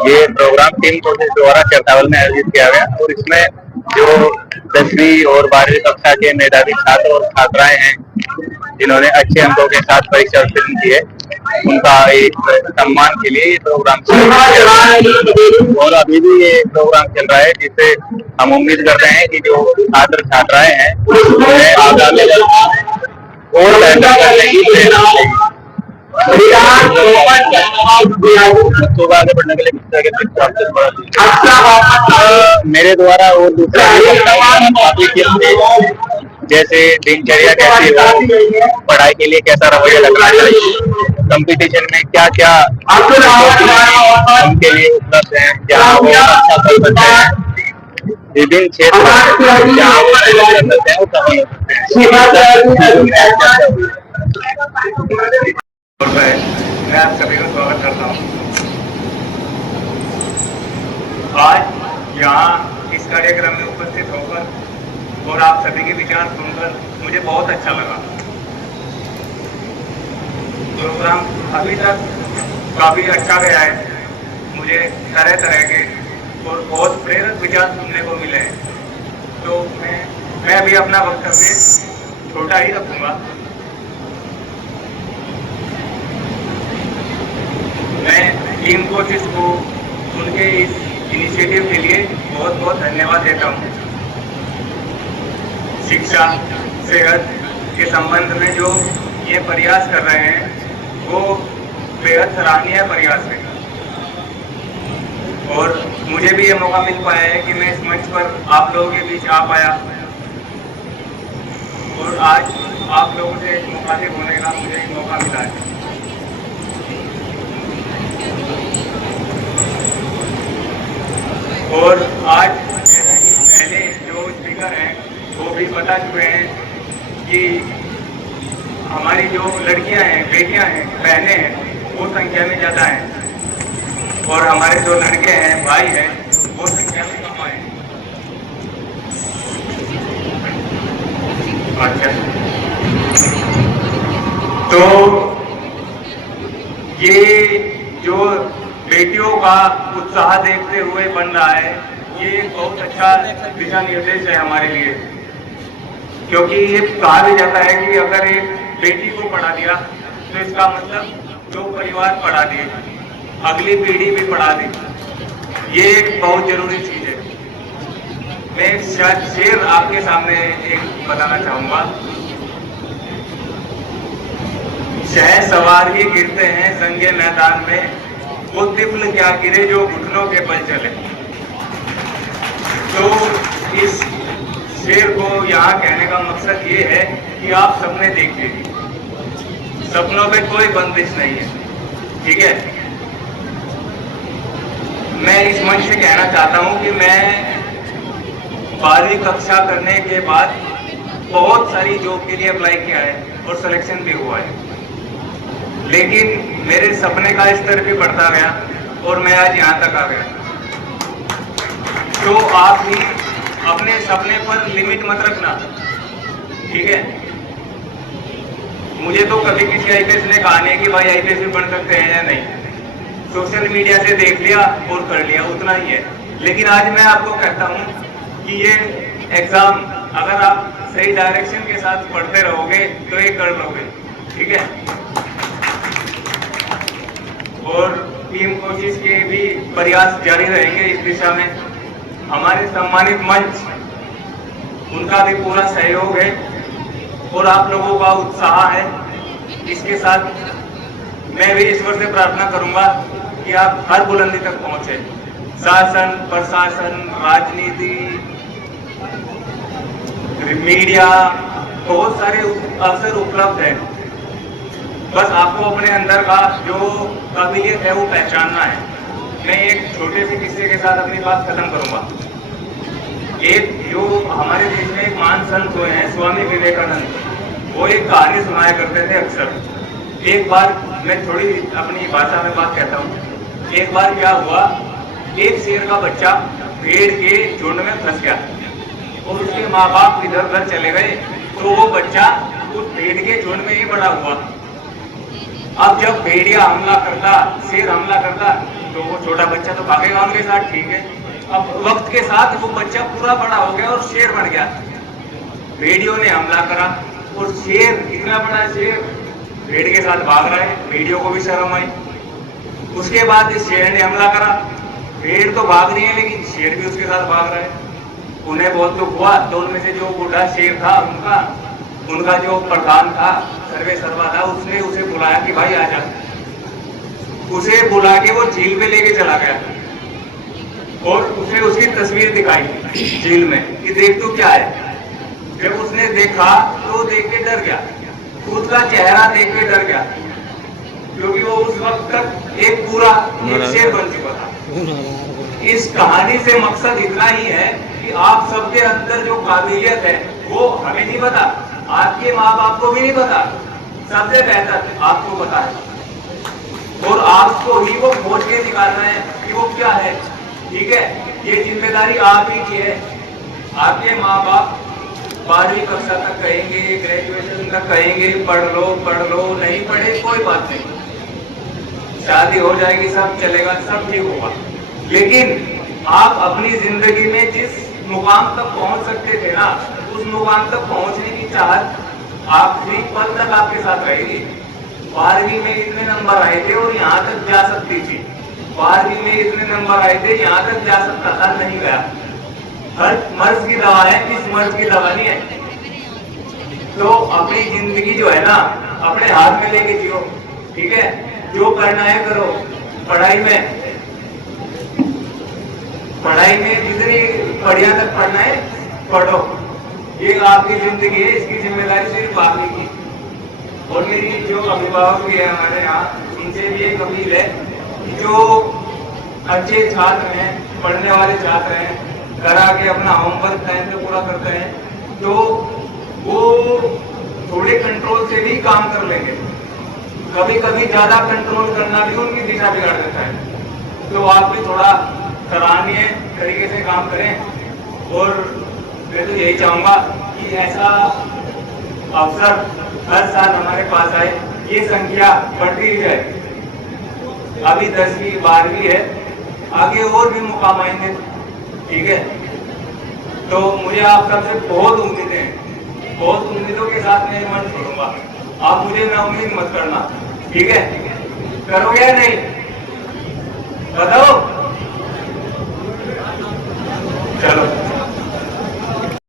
ये programme team कोशिश द्वारा चरतावल में आयोजित किया गया और इसमें जो 10वीं और 12वीं कक्षा के मेधावी छात्र और छात्राएं हैं जिन्होंने अच्छे अंकों के साथ परीक्षा उत्तीर्ण की है, उनका एक सम्मान के लिए ये प्रोग्राम और अभी भी ये प्रोग्राम चल रहा है, जिससे हम उम्मीद कर रहे हैं कि जो छात्र छात्राएं हैं उन्हें आगामी और बेहतर करने की प्रेरणा मिलेगी। बच्चों को आगे बढ़ने के लिए किस तरह के मेरे द्वारा और दूसरे काफी टिप्स थे, जैसे दिनचर्या कैसी हो, पढ़ाई के लिए कैसा रवैया रखना चाहिए, कंपटीशन में क्या क्या उनके लिए उपलब्ध है जहाँ वो अच्छा कर सकते हैं, विभिन्न क्षेत्र जहाँ वो कर सकते हैं वो सफल हो सकते हैं। मैं आप सभी का स्वागत करता हूँ। आज यहाँ इस कार्यक्रम में उपस्थित होकर और आप सभी के विचार सुनकर मुझे बहुत अच्छा लगा। प्रोग्राम अभी तक काफी अच्छा गया है, मुझे तरह तरह के और बहुत प्रेरक विचार सुनने को मिले हैं। तो मैं अभी अपना वक्तव्य छोटा ही रखूंगा। मैं टीम कोचिस को उनके इस इनिशिएटिव के लिए बहुत बहुत धन्यवाद देता हूँ। शिक्षा सेहत के संबंध में जो ये प्रयास कर रहे हैं वो बेहद सराहनीय प्रयास है और मुझे भी ये मौका मिल पाया है कि मैं इस मंच पर आप लोगों के बीच आ पाया और आज आप लोगों से मुखातिब होने का मुझे एक मौका मिला है। और आज जैसा कि पहले जो स्पीकर हैं वो भी बता चुके हैं कि हमारी जो लड़कियां हैं, बेटियां हैं, बहनें हैं वो संख्या में ज़्यादा हैं और हमारे जो लड़के हैं, भाई हैं वो संख्या में कम आए। अच्छा, तो ये जो बेटियों का उत्साह देखते हुए बन रहा है, ये एक बहुत अच्छा दिशा निर्देश है हमारे लिए, क्योंकि ये कहा भी जाता है कि अगर एक बेटी को पढ़ा दिया तो इसका मतलब जो परिवार पढ़ा दिए, अगली पीढ़ी भी पढ़ा दी। ये एक बहुत जरूरी चीज है। मैं एक शेर आपके सामने एक बताना चाहूंगा। शह सवार ही गिरते हैं संगे मैदान में, वो तिफल क्या गिरे जो घुटनों के बल चले। तो इस शेर को यहाँ कहने का मकसद ये है कि आप सपने देखिए, सपनों पे कोई बंदिश नहीं है, ठीक है। मैं इस मंच से कहना चाहता हूँ कि मैं 12वीं कक्षा करने के बाद बहुत सारी जॉब के लिए अप्लाई किया है और सिलेक्शन भी हुआ है, लेकिन मेरे सपने का स्तर भी बढ़ता गया और मैं आज यहाँ तक आ गया। तो आप भी अपने सपने पर लिमिट मत रखना, ठीक है। मुझे तो कभी किसी आईपीएस ने कहा नहीं कि भाई आईपीएस भी बन सकते हैं या नहीं, सोशल मीडिया से देख लिया और कर लिया, उतना ही है। लेकिन आज मैं आपको कहता हूँ कि ये एग्जाम अगर आप सही डायरेक्शन के साथ पढ़ते रहोगे तो ये कर लोगे, ठीक है। और टीम कोशिश के भी प्रयास जारी रहेंगे इस दिशा में। हमारे सम्मानित मंच, उनका भी पूरा सहयोग है और आप लोगों का उत्साह है। इसके साथ मैं भी ईश्वर से प्रार्थना करूंगा कि आप हर बुलंदी तक पहुंचे। शासन, प्रशासन, राजनीति, मीडिया, बहुत सारे अवसर उपलब्ध हैं। बस आपको अपने अंदर का जो काबिलियत है वो पहचानना है। मैं एक छोटे से किस्से के साथ अपनी बात खत्म करूंगा। एक जो हमारे देश में एक महान संत हुए हैं, स्वामी विवेकानंद, वो एक कहानी सुनाया करते थे अक्सर। एक बार, मैं थोड़ी अपनी भाषा में बात कहता हूँ। एक बार क्या हुआ, एक शेर का बच्चा पेड़ के झुंड में फंस गया और उसके माँ बाप इधर उधर चले गए, तो वो बच्चा उस पेड़ के झुंड में ही बड़ा हुआ। अब जब भेड़िया हमला करता, शेर हमला करता, तो वो छोटा बच्चा तो भागेगा उनके साथ, ठीक है। अब वक्त के साथ वो बच्चा पूरा बड़ा हो गया और शेर बन गया। भेड़ियों ने हमला करा और शेर, इतना बड़ा शेर भेड़ के साथ भाग रहा है, भेड़ियों को भी शर्म आई। उसके बाद इस शेर ने हमला करा, भेड़ तो भाग रही है लेकिन शेर भी उसके साथ भाग रहा है। उन्हें बहुत दुख हुआ, तो उनमें से जो बूढ़ा शेर था उनका जो प्रधान था, सर्वे सर्वा था, उसने उसे बुलाया कि भाई आ जा। उसे बुला के वो झील पे लेके चला गया और उसे उसकी तस्वीर दिखाई झील में कि देख तू क्या है। जब उसने देखा तो देख के डर गया, खुद का चेहरा देख के डर गया, क्योंकि वो उस वक्त तक एक पूरा शेर बन चुका था। इस कहानी से मकसद इतना ही है कि आप सबके अंदर जो काबिलियत है वो हमें नहीं पता, आपके माँ बाप को भी नहीं पता, सबसे बेहतर आपको पता है और आपको ही वो खोज के निकालना है कि वो क्या है। ठीक है, ये जिम्मेदारी आप ही की है। आपके माँ बाप 12वीं कक्षा तक कहेंगे, ग्रेजुएशन तक कहेंगे पढ़ लो, नहीं पढ़े कोई बात नहीं, शादी हो जाएगी, सब चलेगा, सब ठीक होगा। लेकिन आप अपनी जिंदगी में जिस मुकाम तक पहुंच सकते थे ना, उस मुकाम तक पहुंचने की चाहत आखिरी पल तक आपके साथ रहेगी। 12वीं में इतने नंबर आए थे और यहाँ तक जा सकती थी, 12वीं में इतने नंबर आए थे, यहाँ तक जा सकता था, नहीं गया। हर मर्ज की दवा है, इस मर्ज की दवा नहीं है। तो अपनी जिंदगी जो है ना अपने हाथ में लेके जियो, ठीक है। जो करना है करो, पढ़ाई में जितनी बढ़िया तक पढ़ना है पढ़ो, ये आपकी जिंदगी है, इसकी जिम्मेदारी सिर्फ आपकी की। और मेरी जो अभिभावक भी है हमारे यहाँ, इनसे भी एक अपील है कि जो अच्छे छात्र हैं, पढ़ने वाले छात्र हैं, घर आके अपना होमवर्क टाइम पे पूरा करते हैं, तो वो थोड़े कंट्रोल से भी काम कर लेंगे। कभी कभी ज्यादा कंट्रोल करना भी उनकी दिशा बिगाड़ देता है। तो आप भी थोड़ा सराहनीय तरीके से काम करें और मैं तो यही चाहूंगा कि ऐसा अवसर हर साल हमारे पास आए, ये संख्या बढ़ती जाए। अभी 10वीं 12वीं है, आगे और भी मुकाम आएंगे, ठीक है। तो मुझे आप सबसे बहुत उम्मीदें हैं, बहुत उम्मीदों के साथ मैं मंच छोड़ूंगा। आप मुझे ना उम्मीद मत करना, ठीक है। करोगे या नहीं बताओ, चलो।